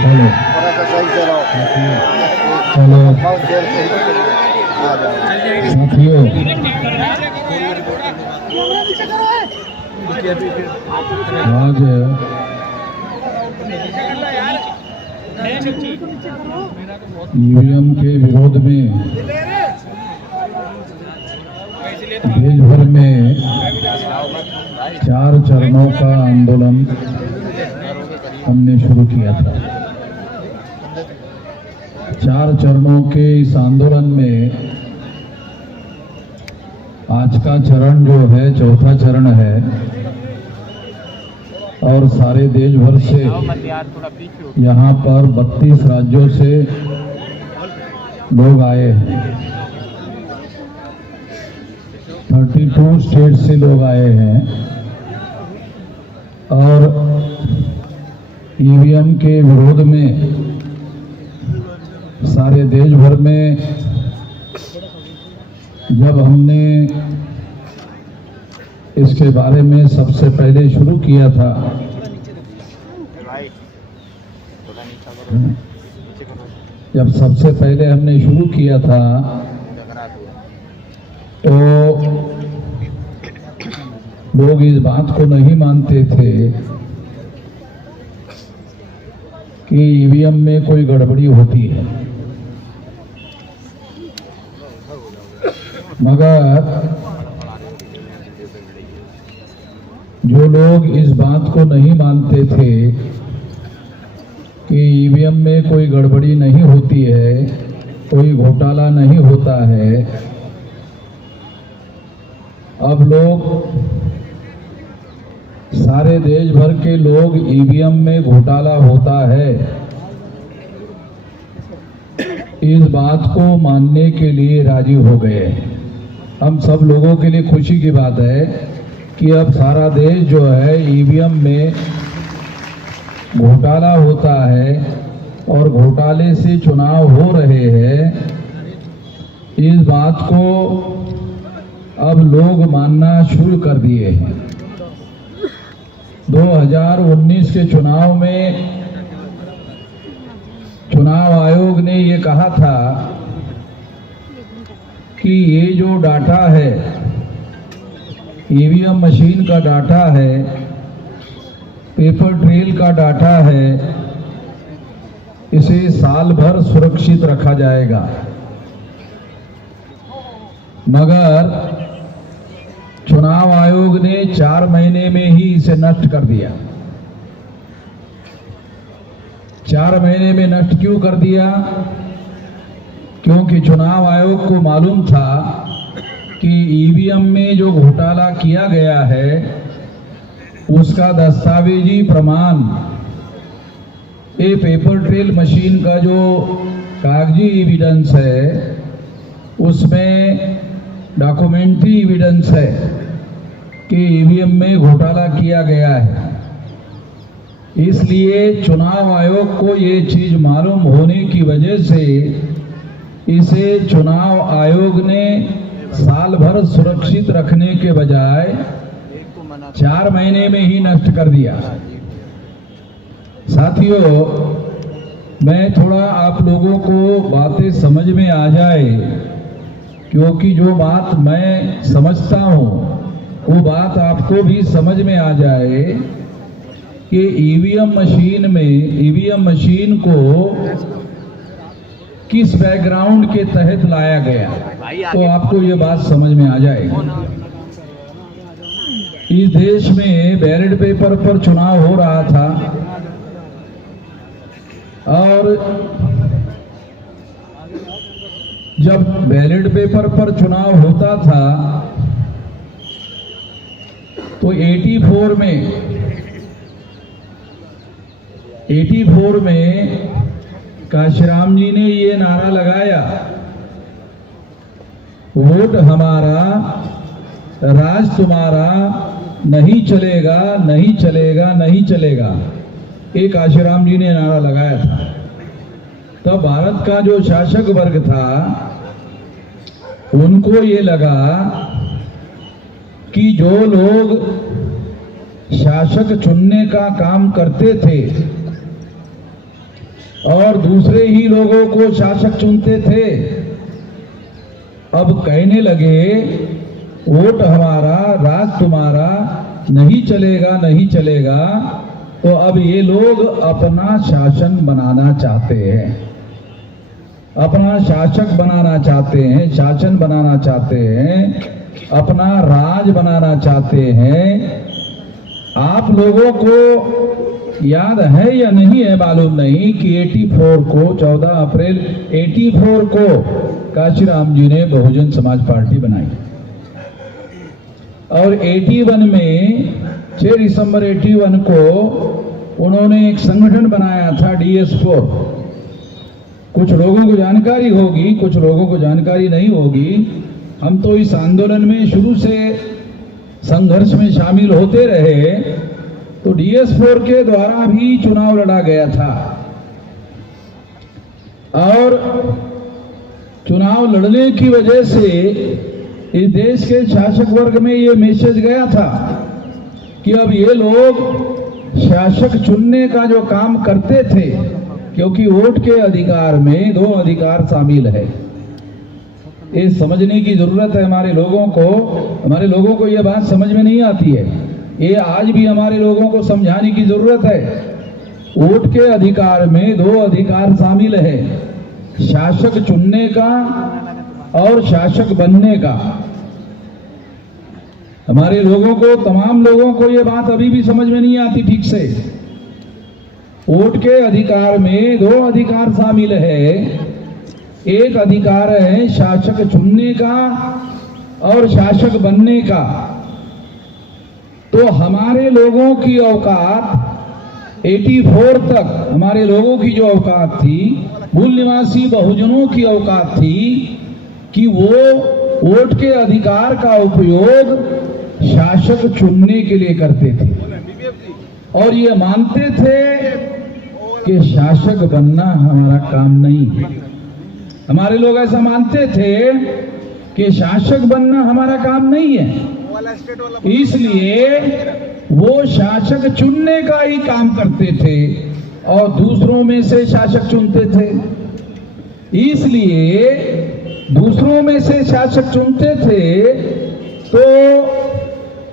चलो थोड़ा सा सही से रहो। चलो बहुत देर से आ जाओ। साथियों, आज ईवीएम के विरोध में देश भर में 4 चरणों का आंदोलन हमने शुरू किया था। 4 चरणों के इस आंदोलन में आज का चरण जो है 4था चरण है और सारे देश भर से यहाँ पर 32 राज्यों से लोग आए हैं। 32 स्टेट से लोग आए हैं और ईवीएम के विरोध में सारे देश भर में जब हमने इसके बारे में सबसे पहले शुरू किया था, जब सबसे पहले हमने शुरू किया था तो लोग इस बात को नहीं मानते थे कि ईवीएम में कोई गड़बड़ी होती है, मगर जो लोग इस बात को नहीं मानते थे कि ईवीएम में कोई गड़बड़ी नहीं होती है, कोई घोटाला नहीं होता है, अब लोग सारे देश भर के लोग ईवीएम में घोटाला होता है इस बात को मानने के लिए राजी हो गए। हम सब लोगों के लिए खुशी की बात है कि अब सारा देश जो है ईवीएम में घोटाला होता है और घोटाले से चुनाव हो रहे हैं, इस बात को अब लोग मानना शुरू कर दिए हैं। 2019 के चुनाव में चुनाव आयोग ने ये कहा था कि ये जो डाटा है, ईवीएम मशीन का डाटा है, पेपर ट्रेल का डाटा है, इसे साल भर सुरक्षित रखा जाएगा, मगर चुनाव आयोग ने 4 महीने में ही इसे नष्ट कर दिया। 4 महीने में नष्ट क्यों कर दिया? क्योंकि चुनाव आयोग को मालूम था कि ईवीएम में जो घोटाला किया गया है उसका दस्तावेजी प्रमाण, ये पेपर ट्रेल मशीन का जो कागजी एविडेंस है उसमें डॉक्यूमेंट्री एविडेंस है कि ईवीएम में घोटाला किया गया है। इसलिए चुनाव आयोग को ये चीज मालूम होने की वजह से इसे चुनाव आयोग ने साल भर सुरक्षित रखने के बजाय 4 महीने में ही नष्ट कर दिया। साथियों, मैं थोड़ा आप लोगों को बातें समझ में आ जाए, क्योंकि जो बात मैं समझता हूँ वो बात आपको भी समझ में आ जाए कि ईवीएम मशीन को किस बैकग्राउंड के तहत लाया गया, तो आपको ये बात समझ में आ जाएगी। इस देश में बैलेट पेपर पर चुनाव हो रहा था और जब बैलेट पेपर पर चुनाव होता था तो 84 में काशीराम जी ने ये नारा लगाया, वोट हमारा राज तुम्हारा, नहीं चलेगा नहीं चलेगा नहीं चलेगा, ये काशीराम जी ने नारा लगाया था। तब भारत का जो शासक वर्ग था उनको ये लगा कि जो लोग शासक चुनने का काम करते थे और दूसरे ही लोगों को शासक चुनते थे। अब कहने लगे वोट हमारा, राज तुम्हारा, नहीं चलेगा नहीं चलेगा। तो अब ये लोग अपना शासन बनाना चाहते हैं, अपना शासक बनाना चाहते हैं, शासन बनाना चाहते हैं, अपना राज बनाना चाहते हैं। आप लोगों को याद है या नहीं है मालूम नहीं कि 84 को 14 अप्रैल 84 को काशीराम जी ने बहुजन समाज पार्टी बनाई और 81 में 6 दिसंबर 81 को उन्होंने एक संगठन बनाया था DS4। कुछ लोगों को जानकारी होगी, कुछ लोगों को जानकारी नहीं होगी। हम तो इस आंदोलन में शुरू से संघर्ष में शामिल होते रहे। तो DS4 के द्वारा भी चुनाव लड़ा गया था और चुनाव लड़ने की वजह से इस देश के शासक वर्ग में ये मैसेज गया था कि अब ये लोग शासक चुनने का जो काम करते थे, क्योंकि वोट के अधिकार में 2 अधिकार शामिल है। ये समझने की जरूरत है हमारे लोगों को। हमारे लोगों को ये बात समझ में नहीं आती है। ये आज भी हमारे लोगों को समझाने की जरूरत है। वोट के अधिकार में 2 अधिकार शामिल है, शासक चुनने का और शासक बनने का। हमारे लोगों को, तमाम लोगों को ये बात अभी भी समझ में नहीं आती ठीक से। वोट के अधिकार में 2 अधिकार शामिल है। एक अधिकार है शासक चुनने का और शासक बनने का। तो हमारे लोगों की औकात 84 तक, हमारे लोगों की जो औकात थी, मूल निवासी बहुजनों की औकात थी कि वो वोट के अधिकार का उपयोग शासक चुनने के लिए करते थे और ये मानते थे कि शासक बनना हमारा काम नहीं है। हमारे लोग ऐसा मानते थे कि शासक बनना हमारा काम नहीं है, इसलिए वो शासक चुनने का ही काम करते थे और दूसरों में से शासक चुनते थे। इसलिए दूसरों में से शासक चुनते थे। तो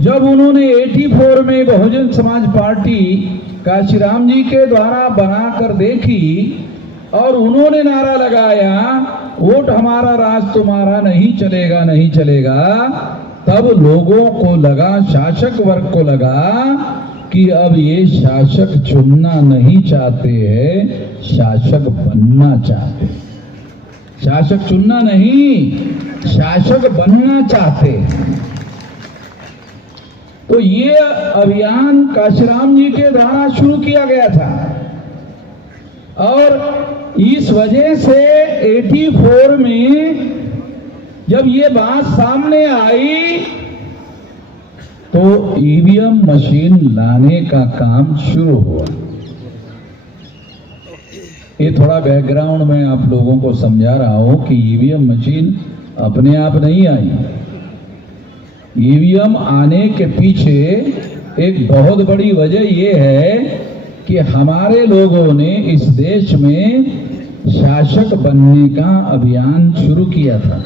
जब उन्होंने 84 में बहुजन समाज पार्टी काशीराम जी के द्वारा बनाकर देखी और उन्होंने नारा लगाया वोट हमारा, राज तुम्हारा, नहीं चलेगा नहीं चलेगा, तब लोगों को लगा, शासक वर्ग को लगा कि अब ये शासक चुनना नहीं चाहते हैं, शासक बनना चाहते। शासक चुनना नहीं, शासक बनना चाहते। तो ये अभियान काशीराम जी के द्वारा शुरू किया गया था और इस वजह से 84 में जब ये बात सामने आई तो ईवीएम मशीन लाने का काम शुरू हुआ। ये थोड़ा बैकग्राउंड में आप लोगों को समझा रहा हूं कि ईवीएम मशीन अपने आप नहीं आई। ईवीएम आने के पीछे एक बहुत बड़ी वजह यह है कि हमारे लोगों ने इस देश में शासक बनने का अभियान शुरू किया था।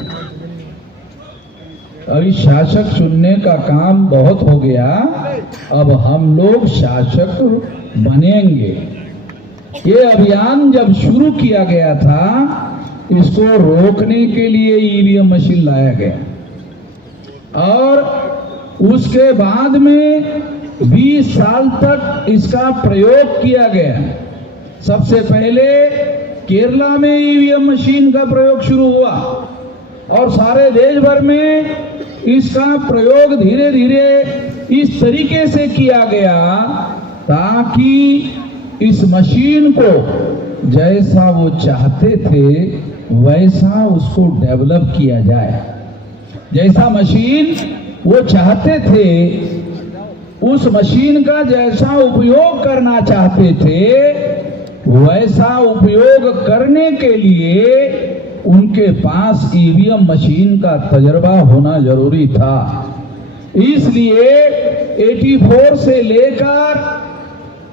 अभी शासक चुनने का काम बहुत हो गया, अब हम लोग शासक बनेंगे। ये अभियान जब शुरू किया गया था, इसको रोकने के लिए ईवीएम मशीन लाया गया और उसके बाद में 20 साल तक इसका प्रयोग किया गया। सबसे पहले केरला में ईवीएम मशीन का प्रयोग शुरू हुआ और सारे देश भर में इसका प्रयोग धीरे धीरे इस तरीके से किया गया ताकि इस मशीन को जैसा वो चाहते थे वैसा उसको डेवलप किया जाए। जैसा मशीन वो चाहते थे, उस मशीन का जैसा उपयोग करना चाहते थे, वैसा उपयोग करने के लिए उनके पास ईवीएम मशीन का तजर्बा होना जरूरी था। इसलिए 84 से लेकर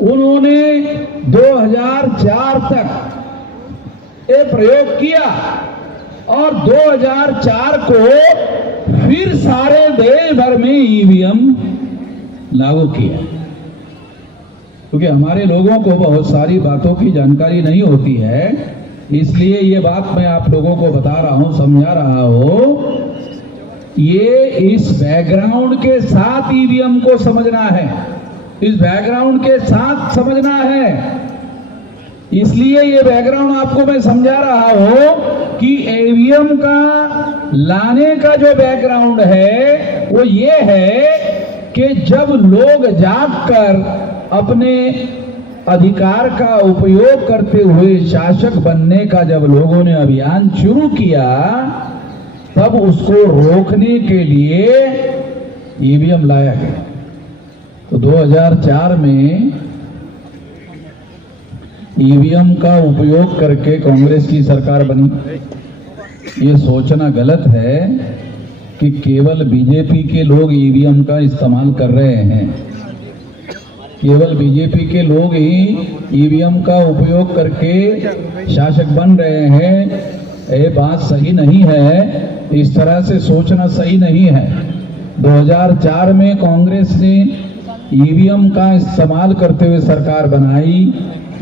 उन्होंने 2004 तक ये प्रयोग किया और 2004 को फिर सारे देश भर में ईवीएम लागू किया। क्योंकि हमारे लोगों को बहुत सारी बातों की जानकारी नहीं होती है, इसलिए ये बात मैं आप लोगों को बता रहा हूं, समझा रहा हूं। ये इस बैकग्राउंड के साथ ईवीएम को समझना है, इस बैकग्राउंड के साथ समझना है। इसलिए ये बैकग्राउंड आपको मैं समझा रहा हूं कि ईवीएम का लाने का जो बैकग्राउंड है वो ये है कि जब लोग जागकर अपने अधिकार का उपयोग करते हुए शासक बनने का जब लोगों ने अभियान शुरू किया, तब उसको रोकने के लिए ईवीएम लाया गया। तो 2004 में ईवीएम का उपयोग करके कांग्रेस की सरकार बनी। ये सोचना गलत है कि केवल बीजेपी के लोग ईवीएम का इस्तेमाल कर रहे हैं, केवल बीजेपी के लोग ही ईवीएम का उपयोग करके शासक बन रहे हैं। ये बात सही नहीं है, इस तरह से सोचना सही नहीं है। 2004 में कांग्रेस ने ईवीएम का इस्तेमाल करते हुए सरकार बनाई,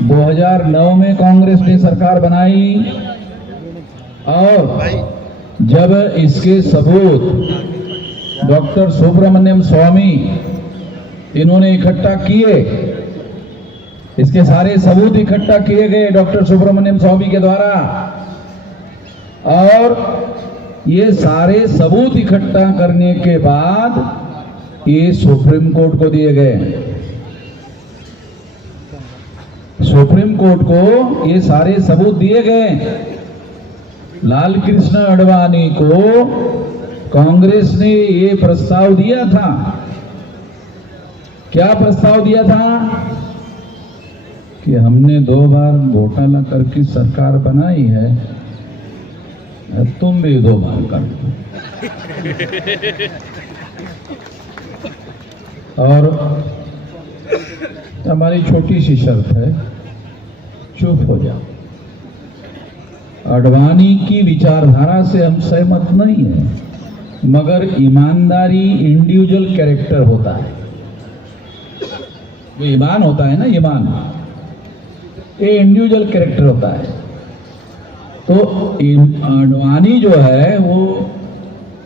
2009 में कांग्रेस ने सरकार बनाई, और जब इसके सबूत डॉक्टर सुब्रमण्यम स्वामी इन्होंने इकट्ठा किए, इसके सारे सबूत इकट्ठा किए गए डॉक्टर सुब्रमण्यम स्वामी के द्वारा, और ये सारे सबूत इकट्ठा करने के बाद ये सुप्रीम कोर्ट को दिए गए। सुप्रीम कोर्ट को ये सारे सबूत दिए गए। लाल कृष्ण आडवाणी को कांग्रेस ने ये प्रस्ताव दिया था। क्या प्रस्ताव दिया था? कि हमने 2 बार घोटाला करके सरकार बनाई है, तुम भी 2 बार कर दो, और हमारी छोटी सी शर्त है, चुप हो जाओ। आडवाणी की विचारधारा से हम सहमत नहीं है, मगर ईमानदारी इंडिविजुअल कैरेक्टर होता है। वो ईमान होता है ना, ईमान ये इंडिविजुअल कैरेक्टर होता है। तो आडवाणी जो है वो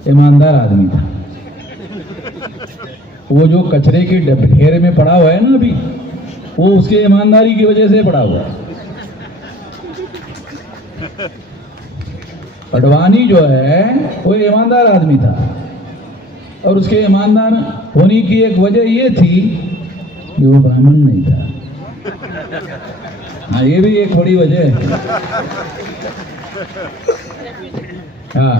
ईमानदार आदमी था। वो जो कचरे के ढेर में पड़ा हुआ है ना अभी, वो उसके ईमानदारी की वजह से पड़ा हुआ है। आडवाणी जो है वो ईमानदार आदमी था, और उसके ईमानदार होने की एक वजह ये थी कि वो ब्राह्मण नहीं था। हाँ, ये भी एक बड़ी वजह है। हाँ,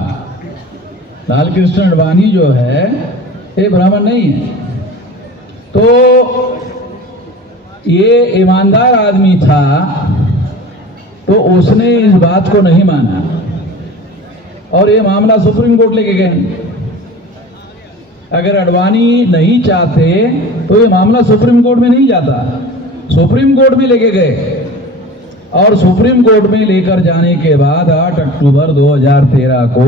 लाल कृष्ण आडवाणी जो है ये ब्राह्मण नहीं है। तो ये ईमानदार आदमी था, तो उसने इस बात को नहीं माना और ये मामला सुप्रीम कोर्ट लेके गए। अगर आडवाणी नहीं चाहते तो ये मामला सुप्रीम कोर्ट में नहीं जाता, सुप्रीम कोर्ट में लेके गए। और सुप्रीम कोर्ट में लेकर जाने के बाद 8 अक्टूबर 2013 को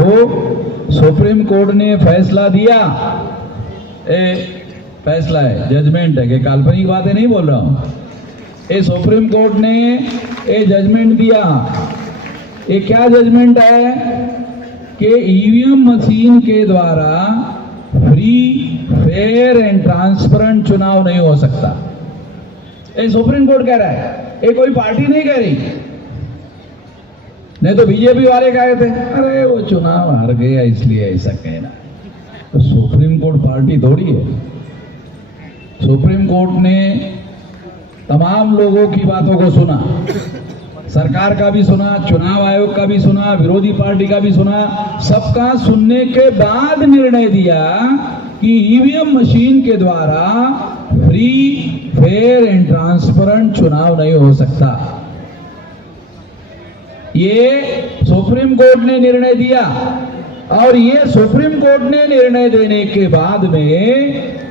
सुप्रीम कोर्ट ने फैसला दिया। फैसला है, जजमेंट है, कि काल्पनिक बातें नहीं बोल रहा हूं। ये सुप्रीम कोर्ट ने ये जजमेंट दिया। ये क्या जजमेंट है? कि ईवीएम मशीन के द्वारा फ्री, फेयर एंड ट्रांसपेरेंट चुनाव नहीं हो सकता। ये सुप्रीम कोर्ट कह रहा है, ये कोई पार्टी नहीं कह रही। नहीं तो बीजेपी वाले कहे थे अरे वो चुनाव हार गया इसलिए ऐसा कहना। तो सुप्रीम कोर्ट पार्टी थोड़ी है। सुप्रीम कोर्ट ने तमाम लोगों की बातों को सुना, सरकार का भी सुना, चुनाव आयोग का भी सुना, विरोधी पार्टी का भी सुना। सबका सुनने के बाद निर्णय दिया कि ईवीएम मशीन के द्वारा फ्री, फेयर एंड ट्रांसपेरेंट चुनाव नहीं हो सकता। ये सुप्रीम कोर्ट ने निर्णय दिया, और ये सुप्रीम कोर्ट ने निर्णय देने के बाद में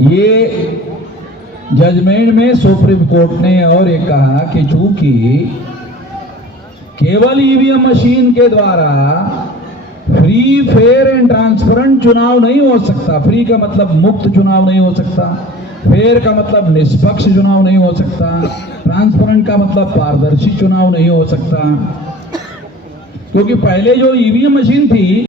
ये जजमेंट में सुप्रीम कोर्ट ने और ये कहा कि चूंकि केवल ईवीएम मशीन के द्वारा फ्री फेयर एंड ट्रांसपेरेंट चुनाव नहीं हो सकता। फ्री का मतलब मुक्त चुनाव नहीं हो सकता, फेयर का मतलब निष्पक्ष चुनाव नहीं हो सकता, ट्रांसपेरेंट का मतलब पारदर्शी चुनाव नहीं हो सकता। क्योंकि पहले जो ईवीएम मशीन थी